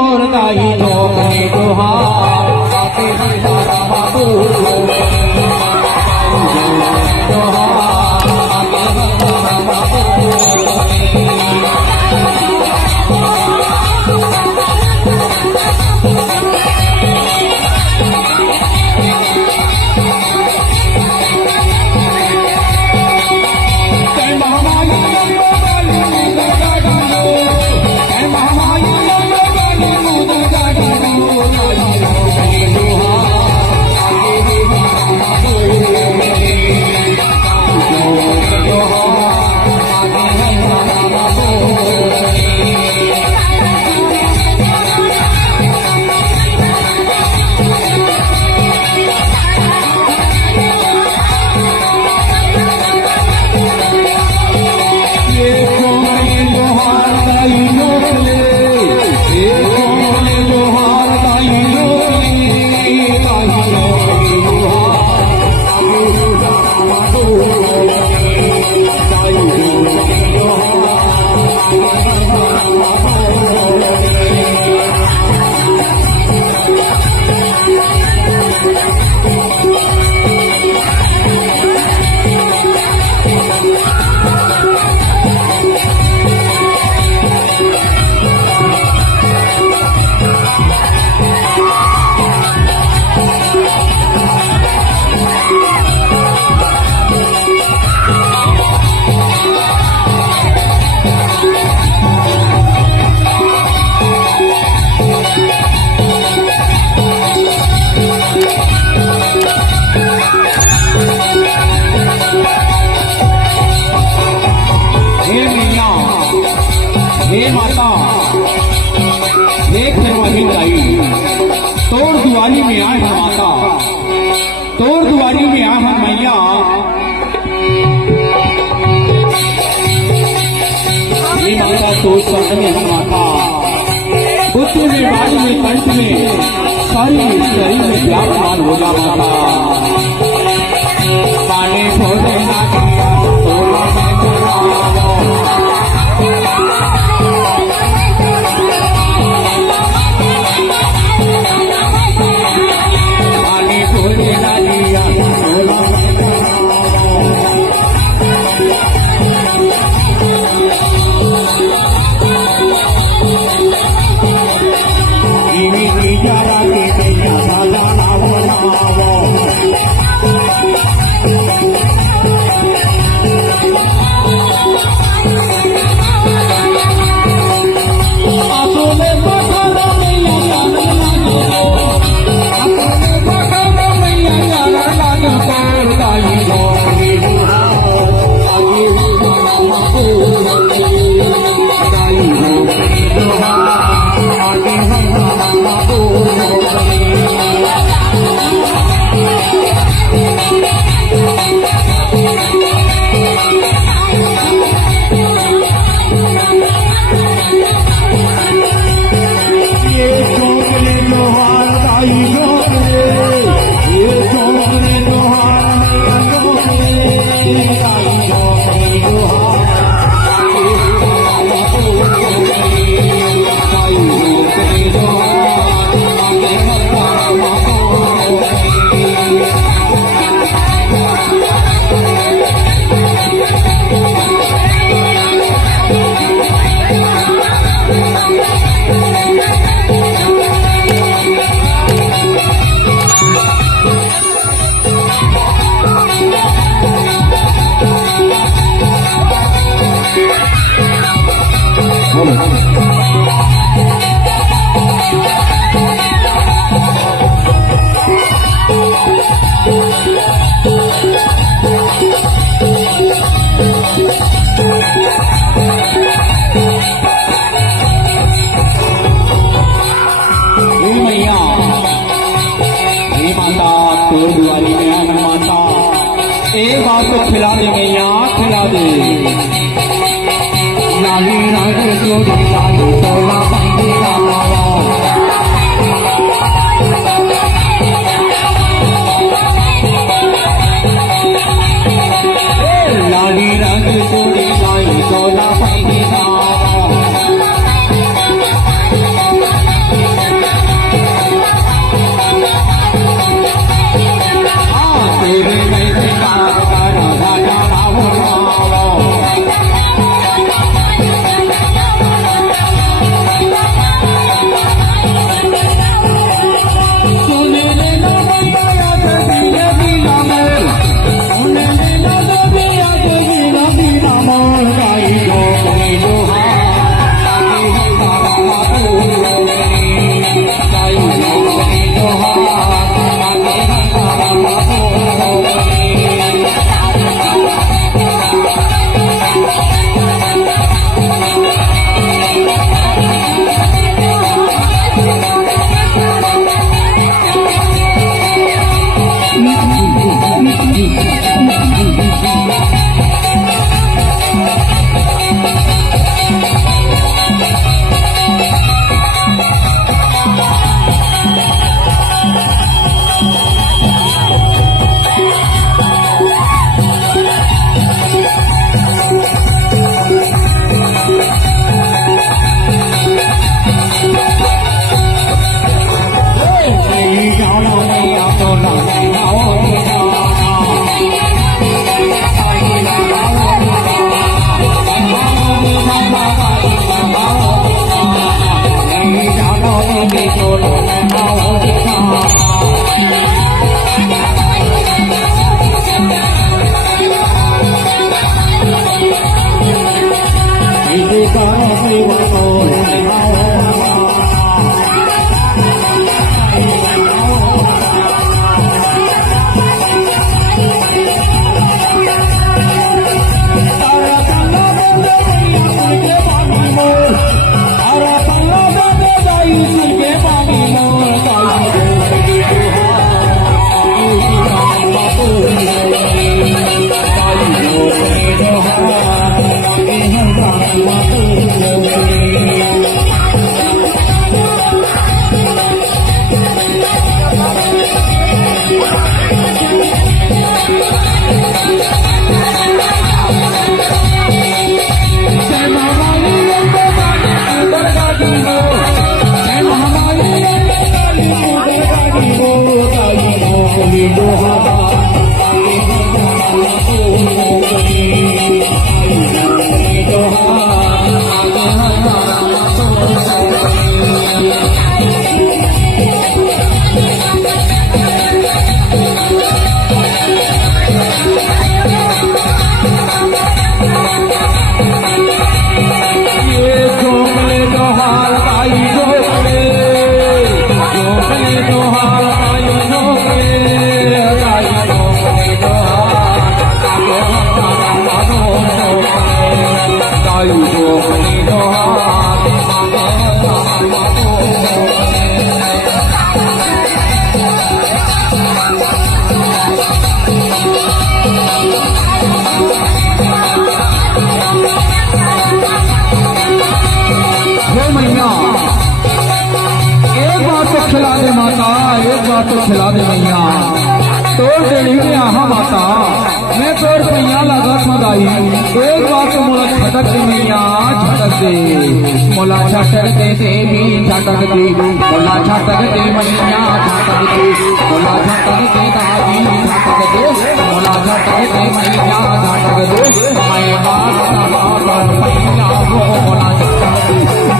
और दाई लोग ने जोहार आते हैं सारा बाबू जोहार आते हैं सारा बाबू हे माता देख वही आई तोड़ दुआरी में आए हैं माता तोड़ दुआरी में आए हैं मैया हे माता तो स्वर्ग में है माता बुद्ध में वाणी में कंठ में सारी शरीर में व्यापार हो जा माता पानी भोले ना तोड़ा एक बात तो खिला दे मैया खिला दे लाली रंग जोड़ी लाली तोला बंदी लाली रंग जोड़ी लाली तोला बंदी खिला दे माता, एक बात तो खिला दे मैया, तोर देड़ी में आहा माता, मैं तोर पैया लागत मदाई, एक बात तो मोला झटक दे मैया, झटक दे, मोला झटक दे देवी, झटक दे, मोला झटक दे मैया, झटक दे, मोला झटक दे दादी, झटक दे, मोला झटक दे मैया, झटक दे, मैं माता बाबर पैया हो, मोला झटक दे,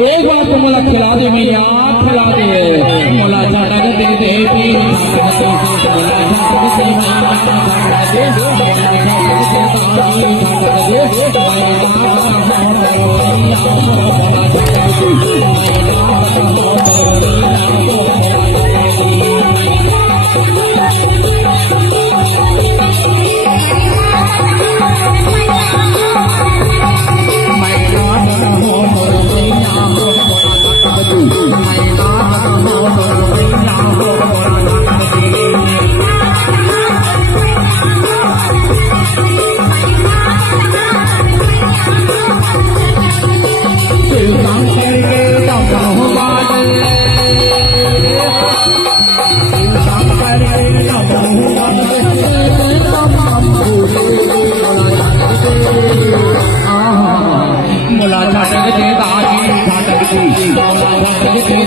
एक बार तो मोला खिला दे मैया, खिला दे, मोला झटक दे देवी, मोला झटक दे दादी, झटक दे, मोला झटक दे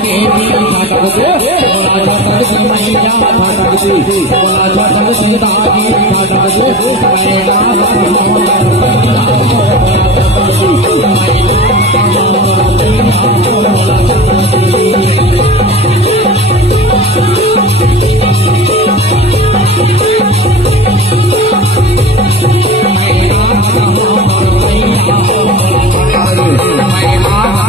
झटकती बोला झटकती दागी झटकती मैना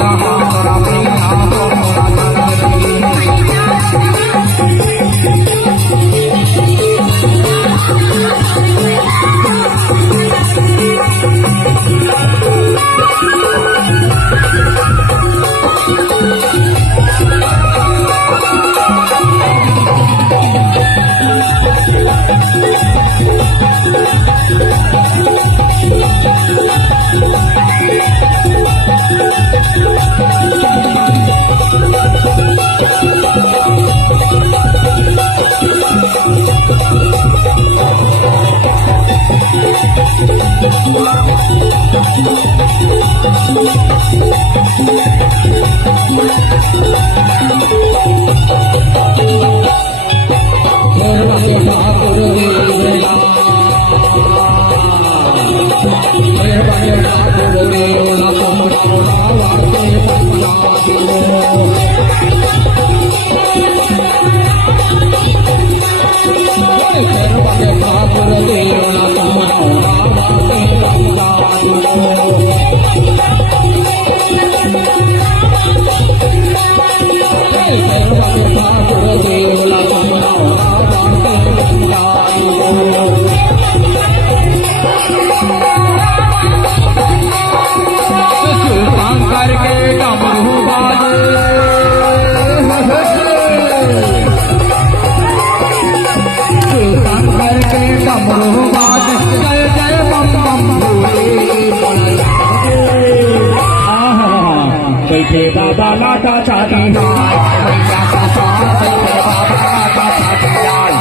बैठे बाबा लाटा चाटी हाय भैया का साथ बैठे बाबा लाटा चाटी हाय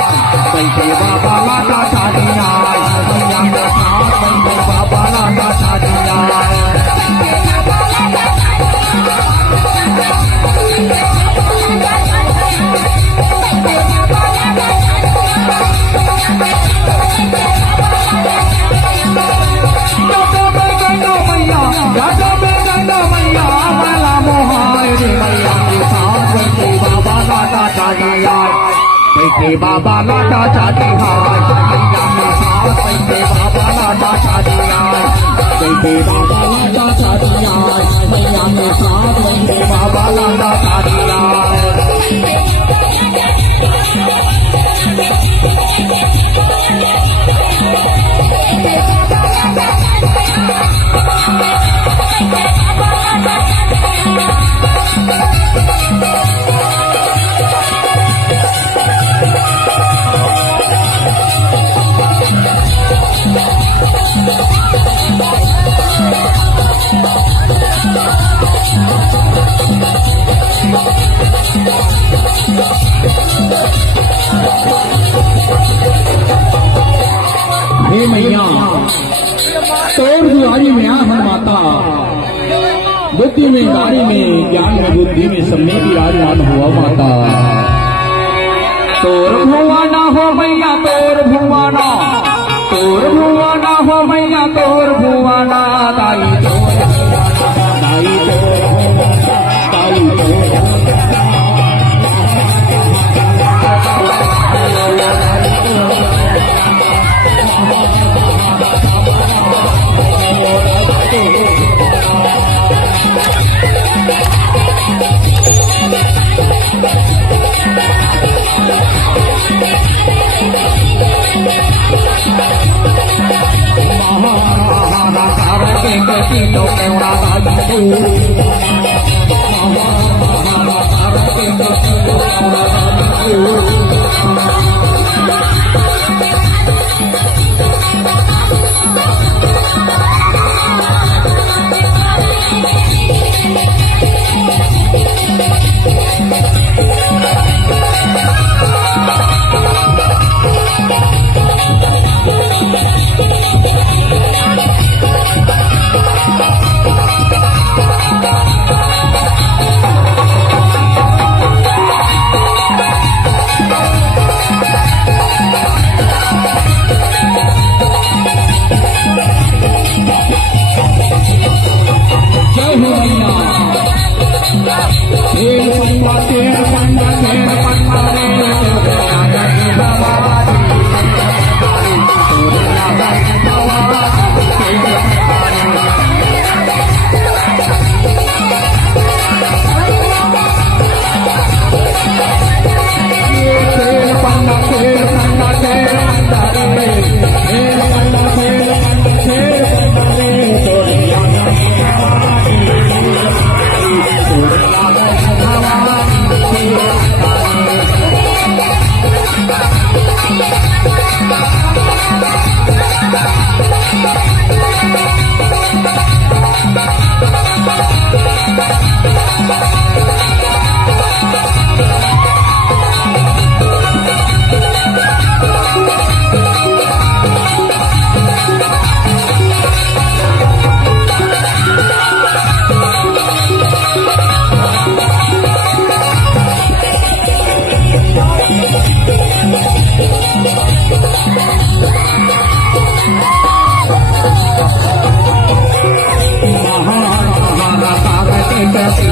बैठे बाबा लाटा चाटी हाय भैया का साथ बैठे बाबा लाटा चाटी हाय बैठे बाबा लाटा चाटी हाय भैया के साथ बैठे बाबा लाटा चाटी हाय बैठे बाबा लाटा चाटी हाय भैया के साथ बैठे बाबा लाटा चाटी हाय हे मैया तोर दुआरी में आ हम माता बुद्धि में गाड़ी में ज्ञान में बुद्धि में सब में विराजमान हुआ माता तोर भुवाना हो मैया तोर भुवाना तोर भुवाना हो मैया तोर भुवाना दाई दाई Thank you.